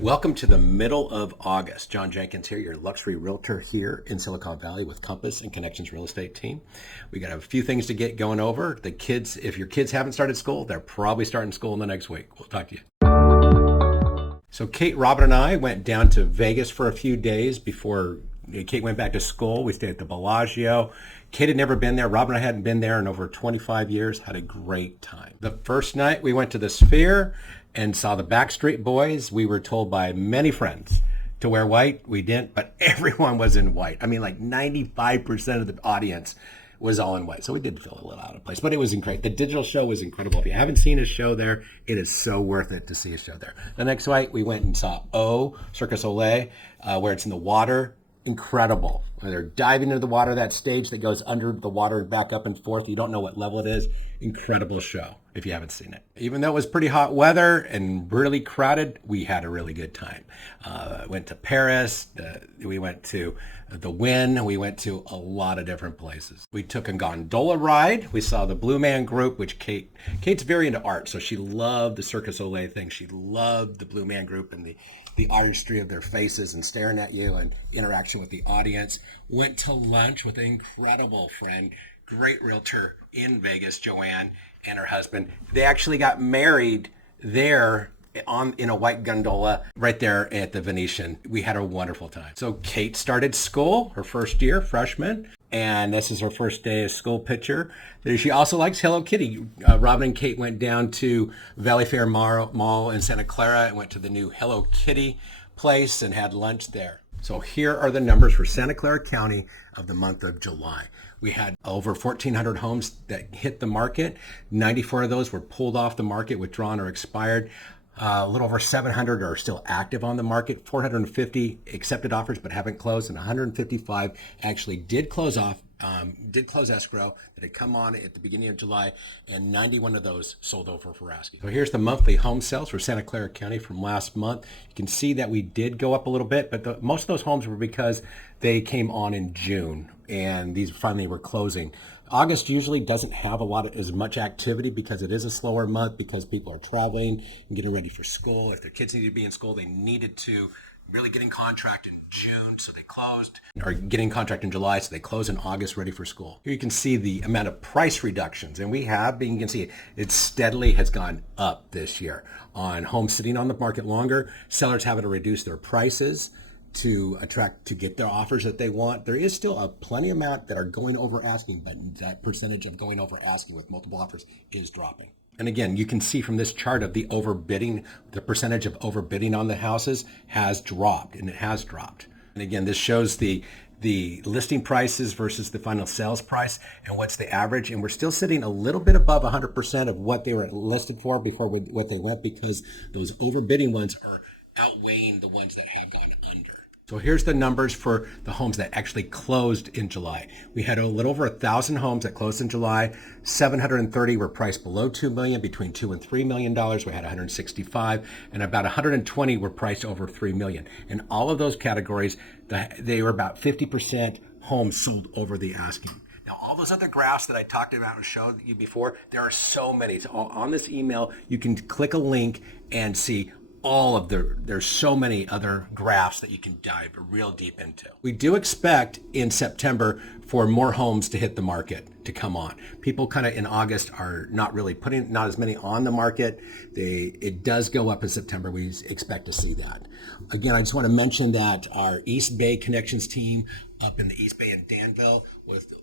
Welcome to the middle of August. John Jenkins here, your luxury realtor here in Silicon Valley with Compass and Connections Real Estate team. We got a few things to get going over. The kids, if your kids haven't started school, they're probably starting school in the next week. We'll talk to you. So Kate, Robin, and I went down to Vegas for a few days before Kate went back to school. We stayed at the Bellagio. Kate had never been there. Robin and I hadn't been there in over 25 years. Had a great time. The first night we went to the Sphere and saw the Backstreet Boys. We were told by many friends to wear white. We didn't, but everyone was in white. I mean, like 95% of the audience was all in white. So we did feel a little out of place, but it was great. The digital show was incredible. If you haven't seen a show there, it is so worth it to see a show there. The next night we went and saw Cirque, Soleil, where it's in the water. Incredible. They're diving into the water, that stage that goes under the water and back up and forth. You don't know what level it is. Incredible show if you haven't seen it. Even though it was pretty hot weather and really crowded, we had a really good time. Went to Paris. We went to the Wynn. We went to a lot of different places. We took a gondola ride. We saw the Blue Man Group, which Kate's very into art, so she loved the Cirque du Soleil thing. She loved the Blue Man Group and the artistry of their faces and staring at you and interaction with the audience. Went to lunch with an incredible friend, great realtor in Vegas, Joanne, and her husband. They actually got married there in a white gondola right there at the Venetian. We had a wonderful time. So Kate started school, her first year, freshman, and this is her first day of school picture. She also likes Hello Kitty. Robin and Kate went down to Valley Fair Mall in Santa Clara and went to the new Hello Kitty place and had lunch there. So here are the numbers for Santa Clara County of the month of July. We had over 1,400 homes that hit the market. 94 of those were pulled off the market, withdrawn, or expired. A little over 700 are still active on the market. 450 accepted offers but haven't closed, and 155 actually did close escrow that had come on at the beginning of July, and 91 of those sold over for asking. So here's the monthly home sales for Santa Clara County from last month. You can see that we did go up a little bit, but most of those homes were because they came on in June, and these finally were closing. August usually doesn't have as much activity because it is a slower month, because people are traveling and getting ready for school. If their kids need to be in school, they needed to really get in contract in June, so they closed, or getting contract in July, so they close in August, ready for school. Here you can see the amount of price reductions, and you can see it steadily has gone up this year on homes sitting on the market longer. Sellers having to reduce their prices to get their offers that they want. There is still a plenty amount that are going over asking, but that percentage of going over asking with multiple offers is dropping. And again, you can see from this chart of the overbidding, the percentage of overbidding on the houses has dropped, and it has dropped. And again, this shows the listing prices versus the final sales price and what's the average. And we're still sitting a little bit above 100% of what they were listed for before what they went, because those overbidding ones are outweighing the ones that have gone under. So here's the numbers for the homes that actually closed in July. We had a little over 1,000 homes that closed in July. 730 were priced below $2 million, between $2 and $3 million. We had 165, and about 120 were priced over $3 million. In all of those categories, they were about 50% homes sold over the asking. Now, all those other graphs that I talked about and showed you before, there are so many. So on this email, you can click a link and see there's so many other graphs that you can dive real deep into. We do expect in September for more homes to hit the market, to come on. People kind of in August are not as many on the market. It does go up in September. We expect to see that. Again, I just want to mention that our East Bay Connections team up in the East Bay in Danville with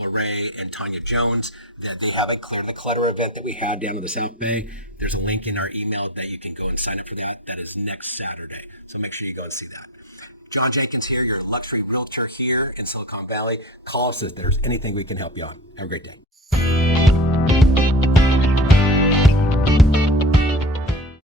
Lorraine and Tanya Jones, that they have a Clear the Clutter event that we had down in the South Bay. There's a link in our email that you can go and sign up for that. That is next Saturday. So make sure you go and see that. John Jenkins here, your luxury realtor here in Silicon Valley. Call us if there's anything we can help you on. Have a great day.